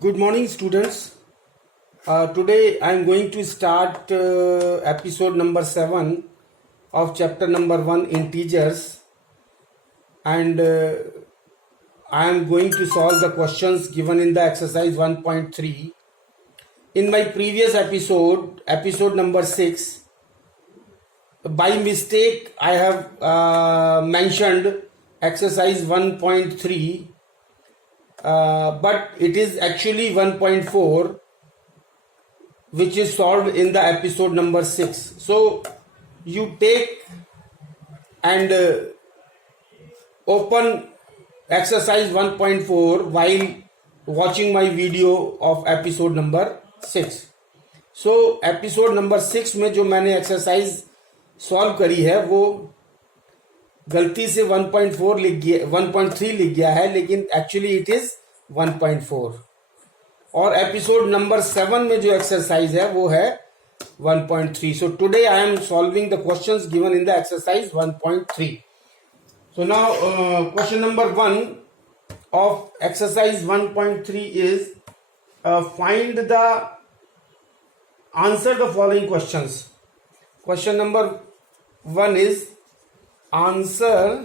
Good morning, students. Today I am going to start episode number 7 of chapter number 1 integers, and I am going to solve the questions given in the exercise 1.3. In my previous episode number 6, by mistake I have mentioned exercise 1.3, but it is actually 1.4, which is solved in the episode number 6. So you take and open exercise 1.4 while watching my video of episode number 6. So episode number 6 में जो मैंने exercise solve करी है वो गलती से 1.4 लिख गया, 1.3 लिख गया है, लेकिन एक्चुअली इट इज 1.4. और एपिसोड नंबर 7 में जो एक्सरसाइज है वो है 1.3. So today I am solving the questions given in the exercise 1.3. So now question number 1 of exercise 1.3 is find the answer the following questions. Question number 1 is answer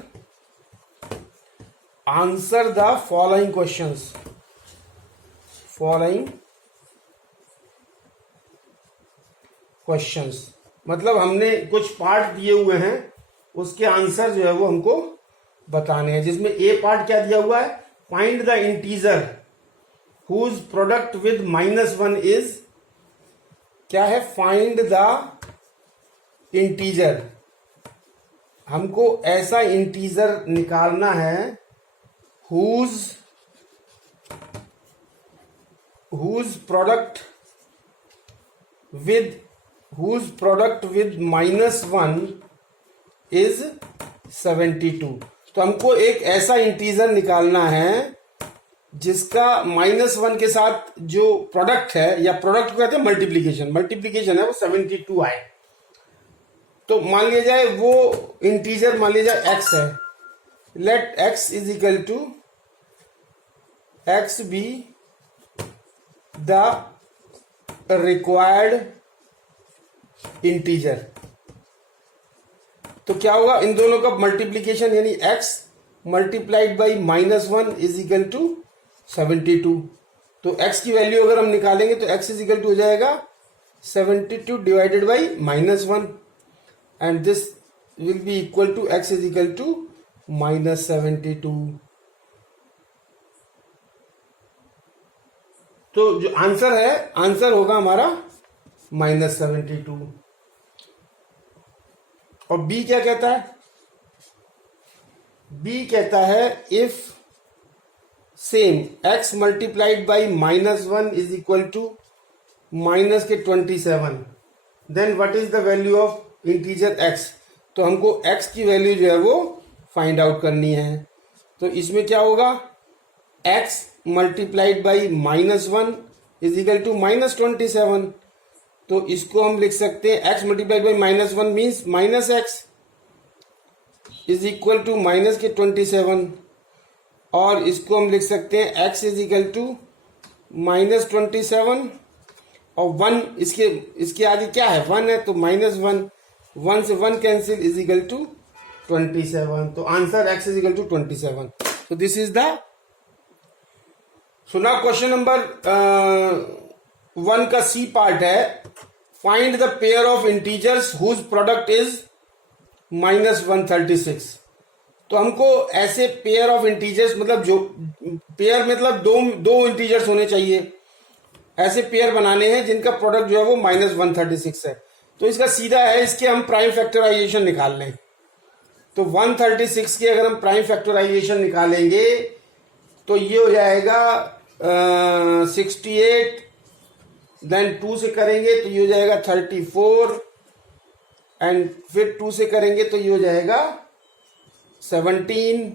the following questions. मतलब हमने कुछ part दिए हुए हैं, उसके answer जो है वो हमको बताने हैं. जिसमें ए पार्ट क्या दिया हुआ है, find the integer whose product with -1 is. क्या है, फाइंड द इंटीजर. हमको ऐसा इंटीजर निकालना है whose product with -1 is 72. तो हमको एक ऐसा इंटीजर निकालना है जिसका -1 के साथ जो प्रोडक्ट है, या प्रोडक्ट को कहते हैं मल्टीप्लीकेशन है, वो 72 आए. तो मान लिया जाए वो इंटीजर मान लिया जाए x है. Let x is equal to x be the required integer. तो क्या होगा, इन दोनों का मल्टीप्लीकेशन यानी x multiplied by -1 is equal to 72. तो x की वैल्यू अगर हम निकालेंगे तो x इज इक्वल टू हो जाएगा 72 divided by -1, and this will be equal to x is equal to -72. तो जो आंसर है, आंसर होगा हमारा -72. और बी क्या कहता है, बी कहता है if same x multiplied by -1 is equal to -27, then what is the value of integer x. तो हमको x की वैल्यू जो है वो फाइंड आउट करनी है. तो इसमें क्या होगा, x multiplied by -1 is equal to -27. तो इसको हम लिख सकते हैं x multiplied by -1 means -x is equal to -27. और इसको हम लिख सकते हैं x इज इक्वल टू -27 और 1 इसके आगे क्या है, 1 है, तो -1, 1 से 1 कैंसिल इज इक्वल टू 27. तो answer x is equal to 27. तो this is the. So now question number 1 का सी पार्ट है, find the pair of integers whose product is -136. तो हमको ऐसे पेयर ऑफ इंटीजर्स, मतलब जो पेयर मतलब दो इंटीजर्स होने चाहिए, ऐसे पेयर बनाने हैं जिनका प्रोडक्ट जो है वो -136 है. तो इसका सीधा है, इसके हम प्राइम फैक्टराइजेशन निकाल लें. तो 136 के अगर हम प्राइम फैक्टराइजेशन निकालेंगे तो ये हो जाएगा 68, देन 2 से करेंगे तो ये हो जाएगा 34, एंड फिर 2 से करेंगे तो ये हो जाएगा 17,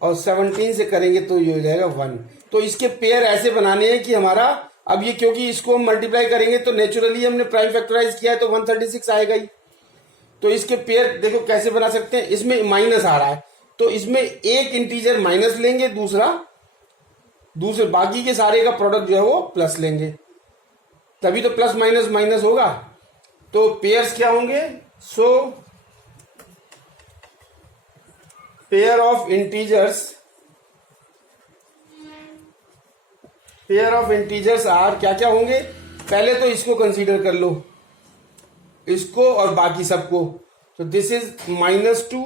और 17 से करेंगे तो ये हो जाएगा 1. तो इसके पेयर ऐसे बनाने हैं कि हमारा, अब ये क्योंकि इसको हम मल्टीप्लाई करेंगे तो नेचुरली हमने प्राइम फैक्टराइज किया है तो 136 आएगा ही. तो इसके पेयर देखो कैसे बना सकते हैं, इसमें माइनस आ रहा है तो इसमें एक इंटीजर माइनस लेंगे, दूसरा दूसरे बाकी के सारे का प्रोडक्ट जो है वो प्लस लेंगे, तभी तो प्लस माइनस माइनस होगा। तो पेयर्स क्या होंगे? सो पेयर ऑफ इंटीजर्स आर क्या क्या होंगे? पहले तो इसको कंसीडर कर लो, इसको और बाकी सबको। तो दिस इज -2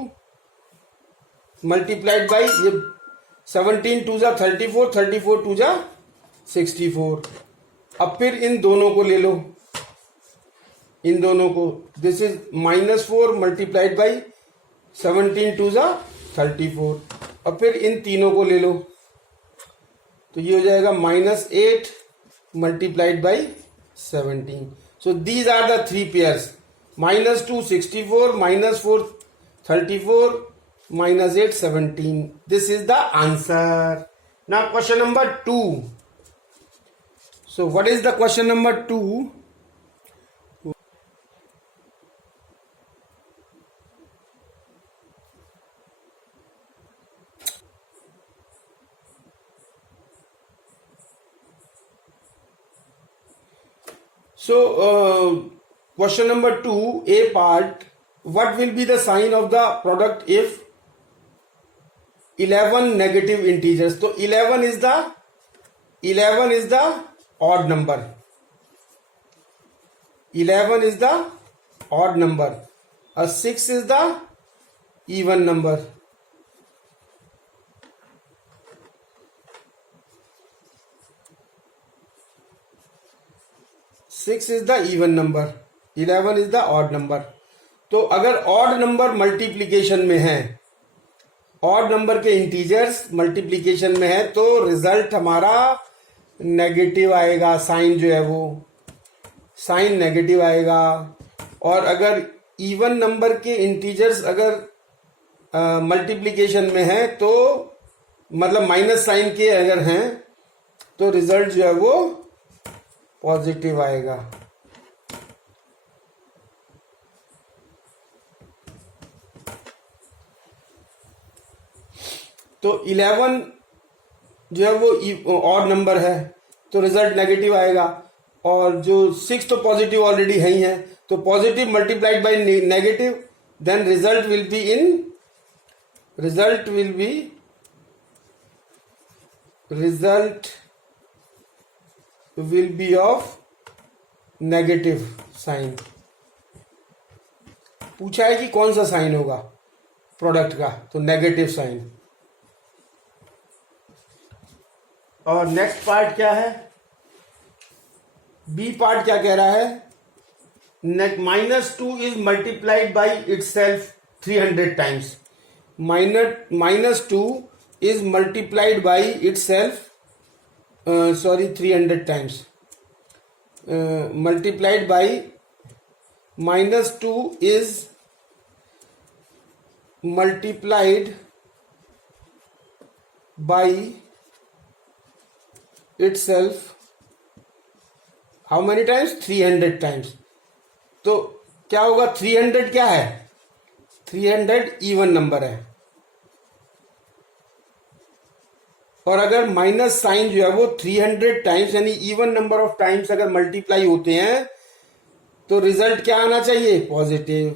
मल्टीप्लाइड बाई ये 17 2 जा 34, 34 2 जा 64। अब फिर इन दोनों को ले लो, इन दोनों को, दिस इज -4 मल्टीप्लाइड बाई 17 2 जा 34। अब फिर इन तीनों को ले लो, तो ये हो जाएगा -8 multiplied by 17। So these are the three pairs, -2 64, -4 34, -8 17. This is the answer. Now question number 2. So what is the question number 2? So question number 2, A part, what will be the sign of the product if 11 negative integers? तो 11 is the odd number. 11 is the odd number. 6 is the even number. 6 is the even number. 11 is the odd number. तो अगर odd number multiplication में है, odd number के integers multiplication में है, तो result हमारा नेगेटिव आएगा, साइन जो है वो साइन नेगेटिव आएगा। और अगर इवन नंबर के इंटीजर्स अगर मल्टीप्लीकेशन में है, तो मतलब माइनस साइन के अगर हैं, तो रिजल्ट जो है वो पॉजिटिव आएगा। तो 11 जो है वो ऑड नंबर है, तो रिजल्ट नेगेटिव आएगा। और जो 6 तो पॉजिटिव ऑलरेडी है ही है, तो positive multiplied by negative, then result will be of negative sign. पूछा है कि कौन सा साइन होगा प्रोडक्ट का, तो नेगेटिव साइन। और नेक्स्ट पार्ट क्या है? बी पार्ट क्या कह रहा है? -2 is multiplied by it self 300 times. -2 is multiplied by it self 300 times. Multiplied by -2 is multiplied by itself how many times? 300 times। तो क्या होगा? 300 क्या है? 300 इवन नंबर है। और अगर माइनस साइन जो है वो 300 टाइम्स यानी इवन नंबर ऑफ टाइम्स अगर मल्टीप्लाई होते हैं, तो रिजल्ट क्या आना चाहिए? Positive.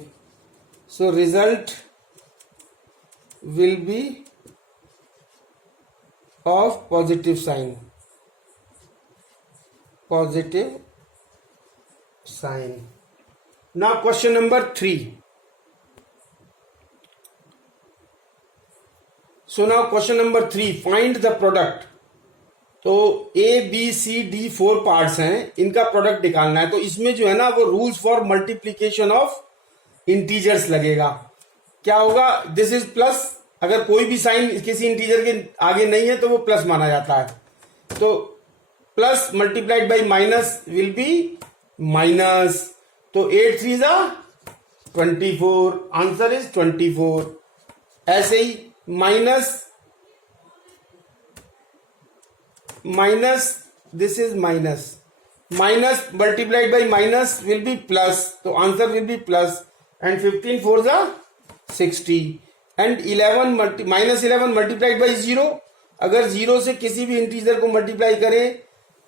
So result will be of positive sign, positive sign. Now question number 3. So now question number 3, find the product. तो A B C D 4 parts हैं, इनका प्रोडक्ट निकालना है। तो इसमें जो है ना वो rules for multiplication of integers लगेगा। क्या होगा? दिस इज प्लस, अगर कोई भी साइन किसी इंटीजर के आगे नहीं है तो वो प्लस माना जाता है। तो plus multiplied by minus will be minus. तो 8 3 जा 24, आंसर इज 24। ऐसे ही minus this is minus multiplied by minus will be plus, तो answer will be plus. And 15 4 जा 60 एंड -11 मल्टीप्लाइड बाई 0, अगर 0 से किसी भी इंटीजर को मल्टीप्लाई करें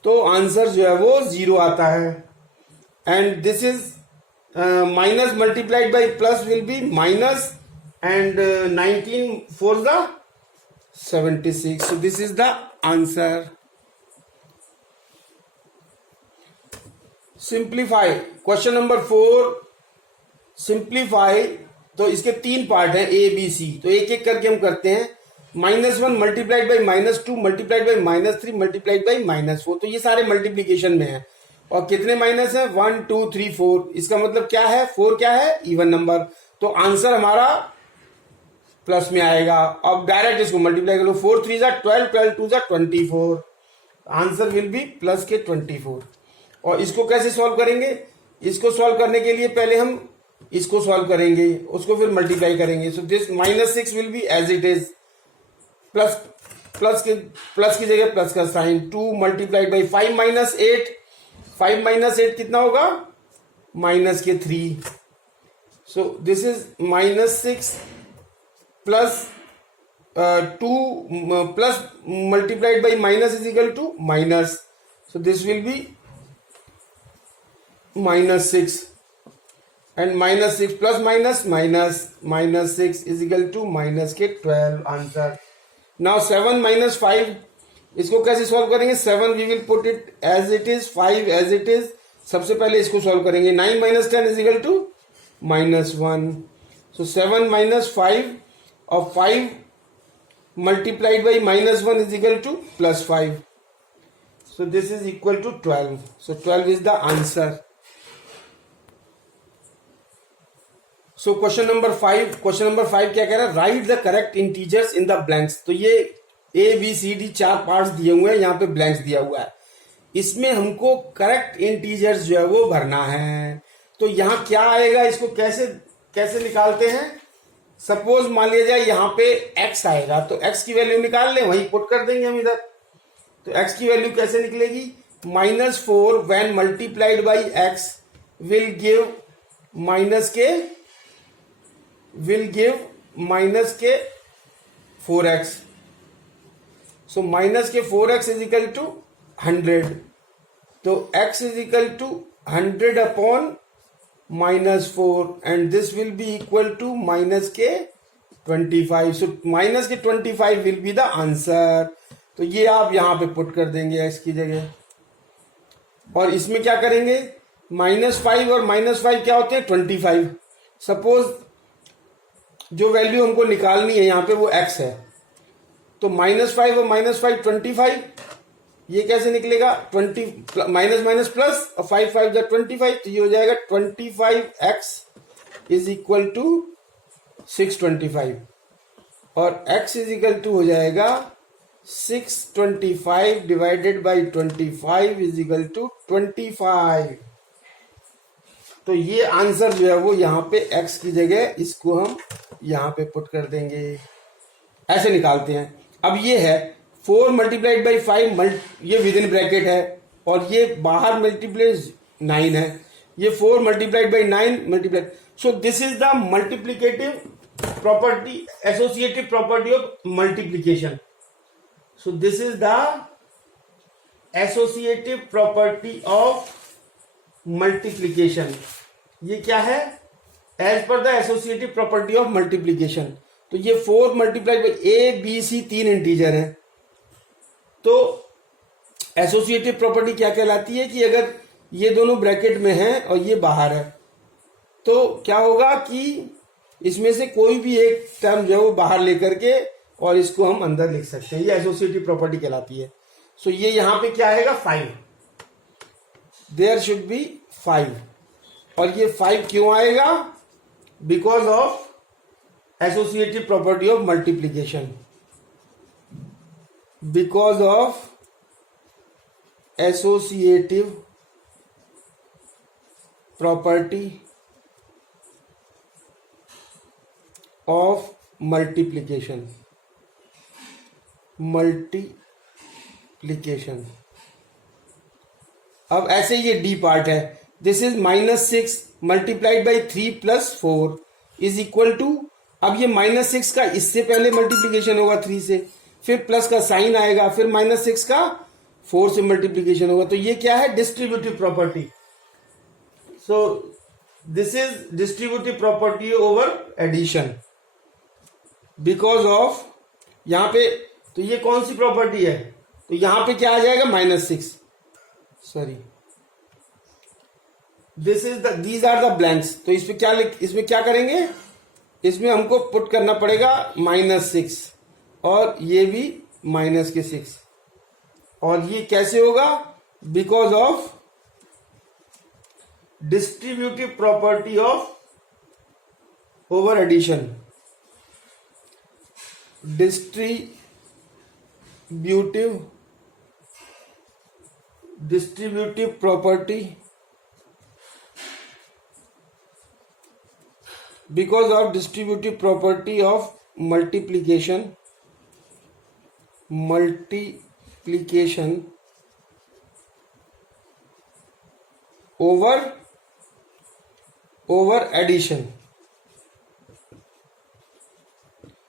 तो आंसर जो है वो 0 आता है। And this is minus multiplied by plus will be minus, and 19 4 the 76, so this is the answer. Simplify, question number 4, simplify. तो इसके 3 पार्ट हैं ए बी सी, तो एक एक करके हम करते हैं। -1 multiplied by -2 multiplied by -3 multiplied by -4, तो ये सारे मल्टीप्लीकेशन में है। और कितने माइनस है? 1 2 3 4। इसका मतलब क्या है? 4 क्या है? इवन नंबर, तो आंसर हमारा प्लस में आएगा। अब डायरेक्ट इसको मल्टीप्लाई कर लो, 4 3 जा 12, 12 2 जा 24, आंसर विल बी प्लस के 24। और इसको कैसे सॉल्व करेंगे? इसको सॉल्व करने के लिए पहले हम इसको सॉल्व करेंगे, उसको फिर मल्टीप्लाई करेंगे। So this -6 will be as it is, plus की जगह प्लस का साइन। 2 मल्टीप्लाइड बाई 5 -8, 5 -8 कितना होगा? -3। So this is -6 plus 2 plus multiplied by minus is equal to minus, so this will be -6, and -6 plus minus minus, -6 is equal to minus के 12 answer. Now 7 -5, इसको कैसे solve करेंगे? 7 we will put it as it is, 5 as it is. सबसे पहले इसको solve करेंगे। 9 - 10 is equal to -1, सो 7 -5 और 5 multiplied by -1 is equal to +5, so this is equal to 12, so 12 is the answer. So question number 5 क्या कह रहा है? Write the correct integers in the blanks. तो ये ABCD 4 पार्ट्स दिए हुए हैं, यहाँ पे ब्लैंक्स दिया हुआ है। इसमें हमको करेक्ट इंटीजर्स जो है वो भरना है। तो यहाँ क्या आएगा, इसको कैसे निकालते हैं? सपोज मान लिया जाए यहाँ पे x आएगा, तो x की वैल्यू निकाल लें, वहीं पुट कर देंगे हम इधर। तो x की वैल्यू कैसे निकलेगी? -4 when multiplied by x will give minus के 4x, सो माइनस के 4x इज इक्वल टू 100, तो x is equal to 100 upon -4, and this will be equal to minus के 25, सो माइनस के 25 विल बी द आंसर। तो ये आप यहां पे पुट कर देंगे x की जगह। और इसमें क्या करेंगे? -5 और -5 क्या होते हैं? 25। सपोज जो वैल्यू हमको निकालनी है यहाँ पे वो x है, तो -5 और -5 25, ये कैसे निकलेगा? 20 माइनस प्लस और 5 5 जा 25, तो ये हो जाएगा 25x इज इक्वल टू 625, और x इज इक्वल टू हो जाएगा 625 divided by 25 is equal to 25। तो ये आंसर जो है वो यहाँ पे x की जगह इसको हम यहाँ पे पुट कर देंगे। ऐसे निकालते हैं। अब ये है 4 मल्टीप्लाइड बाई 5, ये विद इन ब्रैकेट है, और ये बाहर मल्टीप्लाई 9 है। ये 4 multiplied by 9 multiplied, so this is the multiplicative property, associative property of multiplication. So this is the associative property of multiplication. ये क्या है? As per the associative property of multiplication. तो ये 4 मल्टीप्लाइड बाई ABC 3 इंटीजर है। तो associative property क्या कहलाती है कि अगर ये दोनों ब्रैकेट में हैं और ये बाहर है, तो क्या होगा कि इसमें से कोई भी एक टर्म जो है वो बाहर लेकर के और इसको हम अंदर लिख सकते हैं। ये एसोसिएटिव प्रॉपर्टी कहलाती है। सो ये यहां पे क्या आएगा? 5, देयर शुड बी 5, और ये 5 क्यों आएगा? Because of associative property of multiplication, because of associative property of multiplication. अब ऐसे ये डी पार्ट है। This is -6 multiplied by 3 + 4 is equal to, अब ये -6 का इससे पहले मल्टीप्लीकेशन होगा 3 से, फिर प्लस का साइन आएगा, फिर -6 का 4 से मल्टीप्लीकेशन होगा। तो ये क्या है? Distributive property. So this is distributive property over addition because of, यहां पे तो ये कौन सी प्रॉपर्टी है? तो यहां पे क्या आ जाएगा? -6, sorry, this is the, these are the blanks. तो इसमें क्या करेंगे? इसमें हमको पुट करना पड़ेगा -6 और ये भी -6। और ये कैसे होगा? Because of distributive property of over addition. Distributive property because of distributive property of multiplication over addition।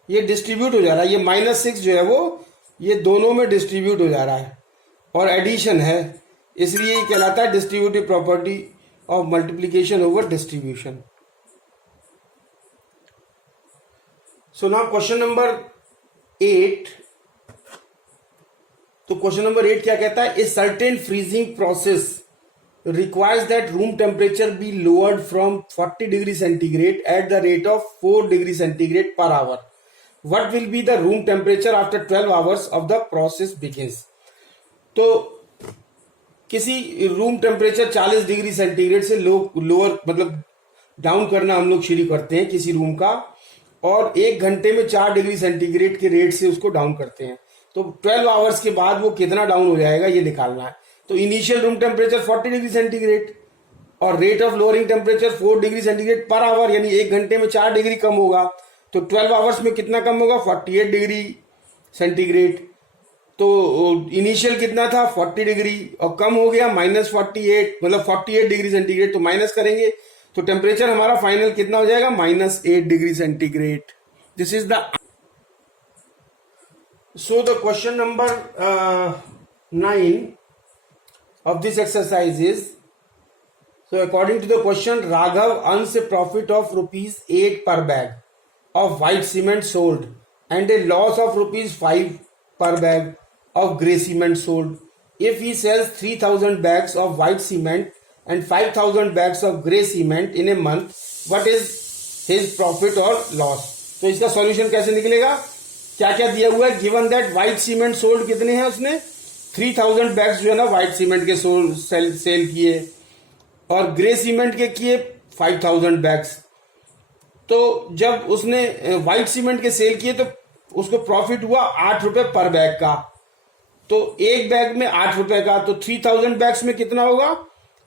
ये डिस्ट्रीब्यूट हो जा रहा है, ये -6 जो है वो ये दोनों में डिस्ट्रीब्यूट हो जा रहा है और एडिशन है, इसलिए ये कहलाता है distributive property of multiplication over distribution. So now question number 8। तो क्वेश्चन नंबर 8 क्या कहता है? A certain freezing process requires that room temperature be lowered from 40 degree centigrade at the rate of 4 degree centigrade per hour. What will be the room temperature after 12 hours of the process begins? तो किसी room temperature 40 degree centigrade से lower मतलब down करना हम लोग शुरू करते हैं किसी रूम का, और 1 घंटे में 4 डिग्री सेंटीग्रेड के रेट से उसको डाउन करते हैं। तो 12 आवर्स के बाद वो कितना डाउन हो जाएगा ये निकालना है। तो initial room temperature 40 degree centigrade और rate of lowering temperature 4 degree centigrade per hour, यानी 1 घंटे में 4 डिग्री कम होगा। तो 12 आवर्स में कितना कम होगा? 48 डिग्री सेंटीग्रेड। तो इनिशियल कितना था? 40 डिग्री और कम हो गया -48, मतलब 48 डिग्री सेंटीग्रेड। तो माइनस करेंगे तो टेम्परेचर हमारा फाइनल कितना हो जाएगा? -8 degree centigrade. This is the so the question number 9 of this exercise is, so according to the question, Raghav earns a profit of ₹8 per bag of white cement sold and a loss of ₹5 per bag of grey cement sold. If he sells 3,000 bags of white cement and 5,000 bags of grey cement in a month, what is his profit or loss? तो इसका solution कैसे निकलेगा? क्या क्या दिया हुआ है? Given that white cement sold कितने हैं उसने? 3000 बैग्स जो है ना व्हाइट सीमेंट के सेल किए और ग्रे सीमेंट के किए 5000 बैग्स। तो जब उसने व्हाइट सीमेंट के सेल किए तो उसको प्रॉफिट हुआ 8 रुपए पर बैग का। तो एक बैग में 8 रुपए का, तो 3000 बैग्स में कितना होगा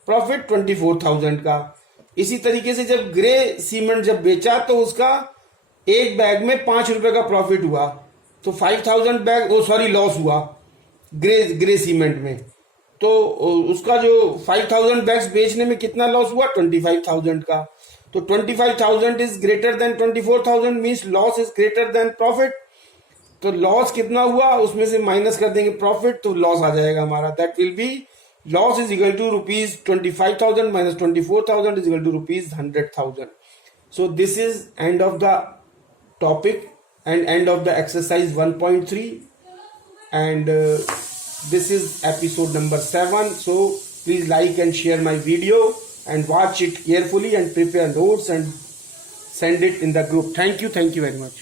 प्रॉफिट? 24,000 का। इसी तरीके से जब ग्रे सीमेंट जब बेचा तो उसका एक बैग में 5 रुपए का प्रॉफिट हुआ, तो 5000 बैग लॉस हुआ ग्रे सीमेंट में। तो उसका जो 5000 बैग्स बेचने में कितना लॉस हुआ? 25,000 का। तो 25,000 is greater than 24,000 means loss is greater than profit. तो लॉस कितना हुआ उसमें से माइनस कर देंगे प्रॉफिट, तो लॉस आ जाएगा हमारा। That will be loss is equal to ₹25,000 minus 24,000 is equal to ₹100,000। So this is end of the topic and end of the exercise 1.3, and this is episode number 7. So please like and share my video and watch it carefully and prepare notes and send it in the group. Thank you very much.